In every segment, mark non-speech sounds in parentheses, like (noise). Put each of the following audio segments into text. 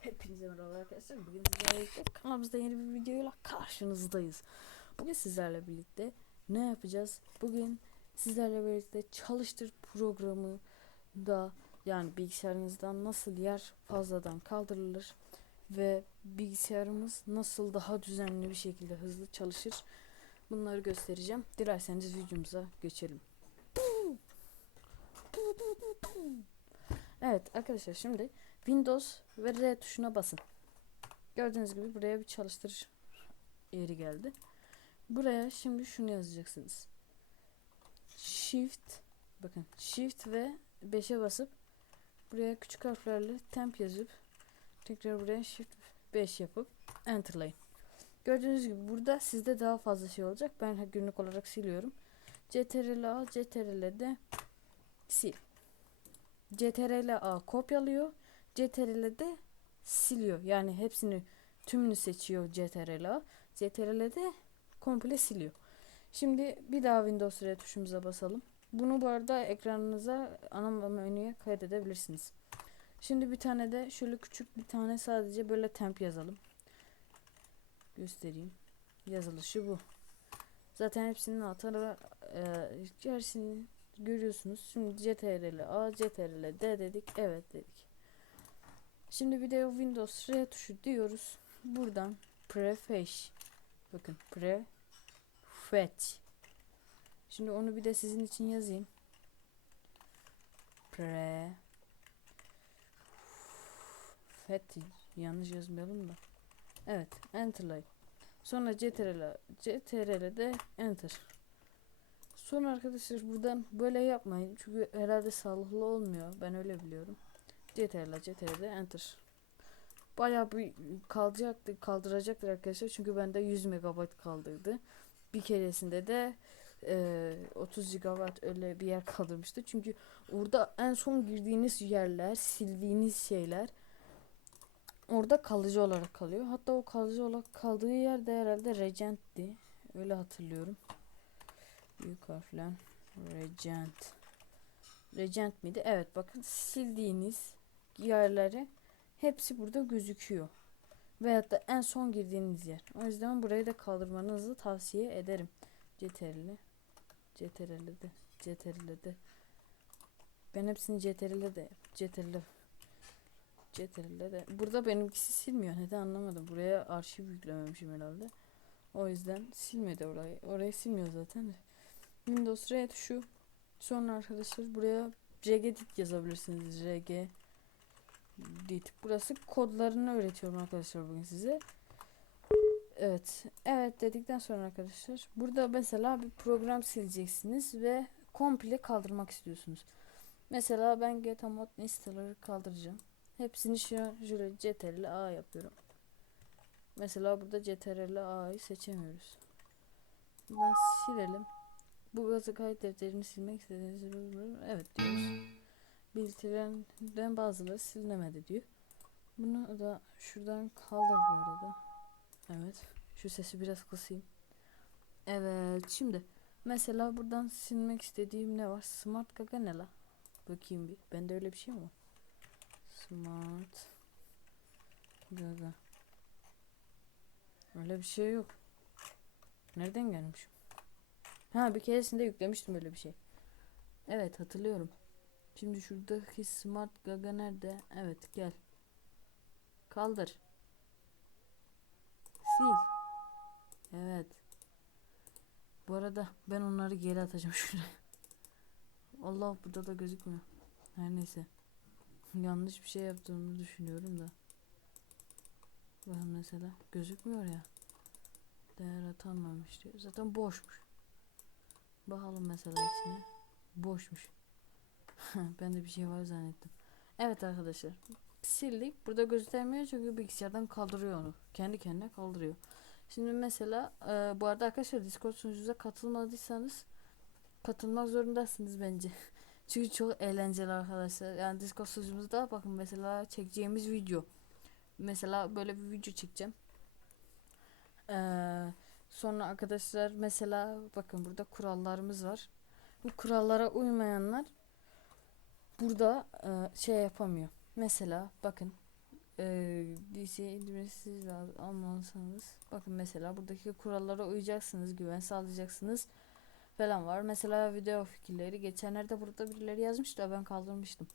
Hepinize merhaba arkadaşlar. Bugün sizlerle birlikte kanalımızda yeni bir videoyla karşınızdayız. Bugün sizlerle birlikte ne yapacağız? Bugün sizlerle birlikte çalıştır programı da yani bilgisayarınızdan nasıl yer fazladan kaldırılır ve bilgisayarımız nasıl daha düzenli bir şekilde hızlı çalışır bunları göstereceğim. Dilerseniz videomuza geçelim. Evet arkadaşlar şimdi Windows ve R tuşuna basın. Gördüğünüz gibi buraya bir çalıştır yeri geldi. Buraya şimdi şunu yazacaksınız. Shift bakın Shift ve 5'e basıp buraya küçük harflerle temp yazıp tekrar buraya Shift 5 yapıp enterlayın. Gördüğünüz gibi burada sizde daha fazla şey olacak. Ben günlük olarak siliyorum. CTRL A, CTRL D sil. CTRL A kopyalıyor. CTRL de siliyor. Yani hepsini tümünü seçiyor CTRL A. CTRL de komple siliyor. Şimdi bir daha Windows R tuşumuza basalım. Bunu bu arada ekranınıza ana menüye kaydedebilirsiniz. Şimdi bir tane de şöyle küçük bir tane sadece böyle temp yazalım. Göstereyim. Yazılışı bu. Zaten hepsinin altına e, gerisini görüyorsunuz. Şimdi CTRL A, CTRL D dedik. Evet dedik. Şimdi bir de Windows R tuşu diyoruz. Buradan prefetch. Bakın prefetch. Şimdi onu bir de sizin için yazayım. Pre Fetch. Yanlış yazmayalım da. Evet. Enter'layın. Sonra CTRL CTRL'de enter. Sonra arkadaşlar buradan böyle yapmayın. Çünkü herhalde sağlıklı olmuyor. Ben öyle biliyorum. CTRL CTRL enter. Bayağı bir kalacaktı, kaldıracaktır arkadaşlar. Çünkü bende 100 MB kaldırdı. Bir keresinde de e, 30 GB öyle bir yer kaldırmıştı. Çünkü orada en son girdiğiniz yerler, sildiğiniz şeyler orada kalıcı olarak kalıyor. Hatta o kalıcı olarak kaldığı yerde herhalde Regent'ti. Öyle hatırlıyorum. Büyük harfler. Regent. Regent miydi? Evet bakın sildiğiniz yerleri hepsi burada gözüküyor. Veyahut da en son girdiğiniz yer. O yüzden burayı da kaldırmanızı tavsiye ederim. CTRL. CTRL'de. CTRL'de. Ben hepsini CTRL'de. CTRL. CTRL'de. Burada benimkisi silmiyor. Neden anlamadım. Buraya arşiv yüklememişim herhalde. O yüzden silmedi orayı. Orayı silmiyor zaten de. Windows R tuşu. Sonra arkadaşlar buraya regedit yazabilirsiniz. Reg dit. Burası kodlarını öğretiyorum arkadaşlar bugün size. Evet. Evet dedikten sonra arkadaşlar burada mesela bir program sileceksiniz ve komple kaldırmak istiyorsunuz. Mesela ben Getamod installer'ı kaldıracağım. Hepsini şu şöyle CTRL A yapıyorum. Mesela burada CTRL A'yı seçemiyoruz. Buradan silelim. Bu gazı kayıt defterini silmek istediğiniz evet diyoruz. Bildirenden bazıları silinemedi diyor. Bunu da şuradan kaldır bu arada. Evet. Şu sesi biraz kısayım. Evet. Şimdi mesela buradan silmek istediğim ne var? Smart Gaga ne la? Bakayım bir. Bende öyle bir şey mi var? Smart Gaga. Öyle bir şey yok. Nereden gelmiş? Ha bir keresinde yüklemiştim öyle bir şey. Evet hatırlıyorum. Şimdi şuradaki Smart Gaga nerede? Evet gel. Kaldır. Sil. Evet. Bu arada ben onları geri atacağım (laughs) şuraya. Allah burada da gözükmüyor. Her neyse. Yanlış bir şey yaptığımı düşünüyorum da. Bakın mesela gözükmüyor ya. Değer atanmamış diyor. Zaten boşmuş. Bakalım mesela içine. Boşmuş. (laughs) ben de bir şey var zannettim. Evet arkadaşlar. Sildik. Burada göstermiyor çünkü bilgisayardan kaldırıyor onu. Kendi kendine kaldırıyor. Şimdi mesela e, bu arada arkadaşlar Discord sunucunuza katılmadıysanız katılmak zorundasınız bence. (laughs) çünkü çok eğlenceli arkadaşlar. Yani Discord sunucumuzda bakın mesela çekeceğimiz video. Mesela böyle bir video çekeceğim. Eee Sonra arkadaşlar mesela bakın burada kurallarımız var. Bu kurallara uymayanlar burada e, şey yapamıyor. Mesela bakın eee DC indirmesi lazım almasanız bakın mesela buradaki kurallara uyacaksınız güven sağlayacaksınız falan var. Mesela video fikirleri geçenlerde burada birileri yazmıştı ben kaldırmıştım.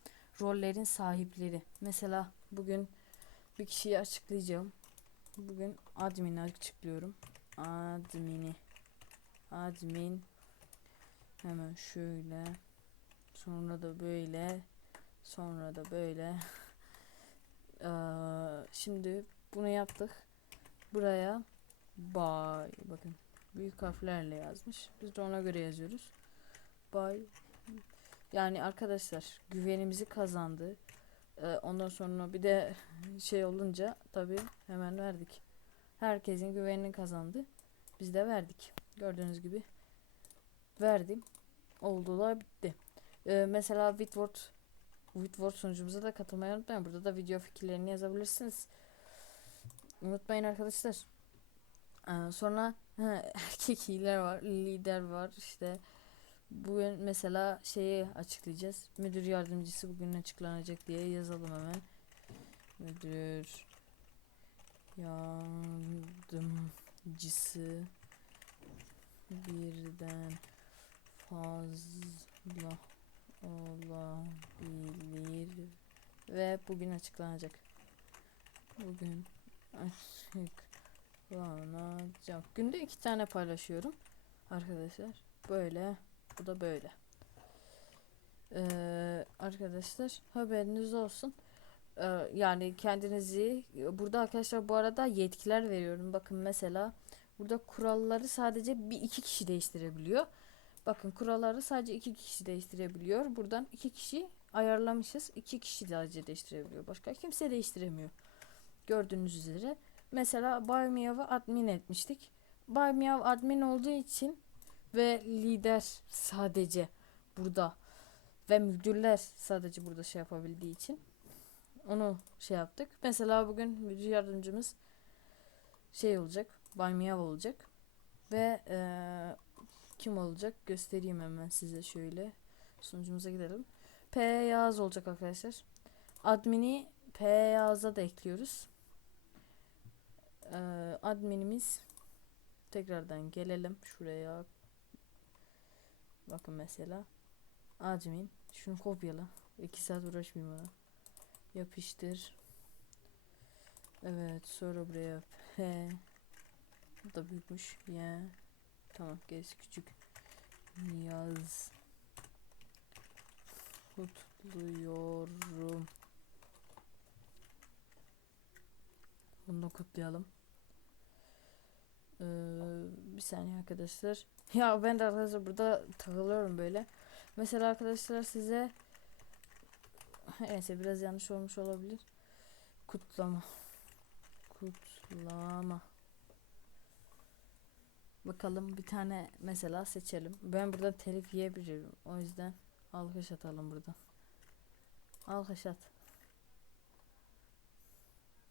Rollerin sahipleri. Mesela bugün bir kişiyi açıklayacağım. Bugün admin'i açıklıyorum. Admin'i. Admin. Hemen şöyle. Sonra da böyle. Sonra da böyle. (laughs) Şimdi bunu yaptık. Buraya bay bakın büyük harflerle yazmış. Biz de ona göre yazıyoruz. Bay yani arkadaşlar güvenimizi kazandı. Eee, ondan sonra bir de (laughs) şey olunca tabii hemen verdik. Herkesin güvenini kazandı. Biz de verdik. Gördüğünüz gibi verdim. Oldu da bitti. Eee, mesela Whitworth Whitworth sunucumuza da katılmayı unutmayın. Burada da video fikirlerini yazabilirsiniz. Unutmayın arkadaşlar. Ee, sonra ha, (laughs) erkek lider var, lider var işte. Bugün mesela şeyi açıklayacağız. Müdür yardımcısı bugün açıklanacak diye yazalım hemen. Müdür yardımcısı birden fazla olabilir ve bugün açıklanacak. Bugün açıklanacak. Günde iki tane paylaşıyorum arkadaşlar. Böyle, bu da böyle. Ee, arkadaşlar haberiniz olsun. Ee, yani kendinizi burada arkadaşlar bu arada yetkiler veriyorum. Bakın mesela burada kuralları sadece bir iki kişi değiştirebiliyor. Bakın kuralları sadece iki kişi değiştirebiliyor. Buradan iki kişi ayarlamışız. İki kişi sadece değiştirebiliyor. Başka kimse değiştiremiyor. Gördüğünüz üzere. Mesela Bay Miyav'ı admin etmiştik. Bay Miyav admin olduğu için ve lider sadece burada ve müdürler sadece burada şey yapabildiği için onu şey yaptık. Mesela bugün müdür yardımcımız şey olacak. Bay Miyav olacak. Ve eee kim olacak? Göstereyim hemen size şöyle. Sunucumuza gidelim. P Yağız olacak arkadaşlar. Admini P Yağız'a da ekliyoruz. Ee, adminimiz tekrardan gelelim şuraya. Bakın mesela admin şunu kopyala. 2 saat uğraşmayayım ona. Yapıştır. Evet sonra buraya P. Bu da büyükmüş. Yeah. Tamam gerisi küçük. Yaz. Kutluyorum. Bunu da kutlayalım. Ee, bir saniye arkadaşlar. Ya ben de arkadaşlar burada takılıyorum böyle. Mesela arkadaşlar size neyse biraz yanlış olmuş olabilir. Kutlama. Kutlama. Bakalım bir tane mesela seçelim. Ben burada telif yiyebilirim. O yüzden alkış atalım buradan. Alkış at.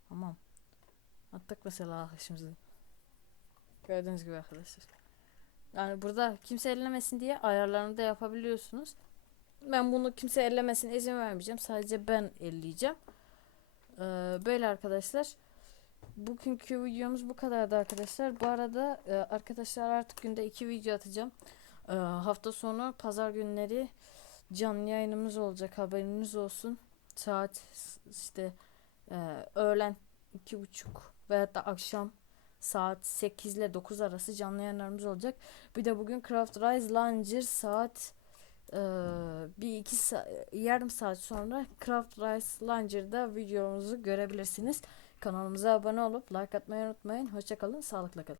Tamam. Attık mesela alkışımızı. Gördüğünüz gibi arkadaşlar. Yani burada kimse ellemesin diye ayarlarını da yapabiliyorsunuz. Ben bunu kimse ellemesin izin vermeyeceğim. Sadece ben elleyeceğim. Ee, böyle arkadaşlar. Bugünkü videomuz bu kadardı arkadaşlar. Bu arada e, arkadaşlar artık günde iki video atacağım. E, hafta sonu pazar günleri canlı yayınımız olacak haberiniz olsun. Saat işte e, öğlen iki buçuk veya da akşam saat 8 ile 9 arası canlı yayınlarımız olacak. Bir de bugün Craft Rise Launcher saat e, bir iki sa yarım saat sonra Craft Rise Launcher'da videomuzu görebilirsiniz. Kanalımıza abone olup like atmayı unutmayın. Hoşçakalın, sağlıkla kalın.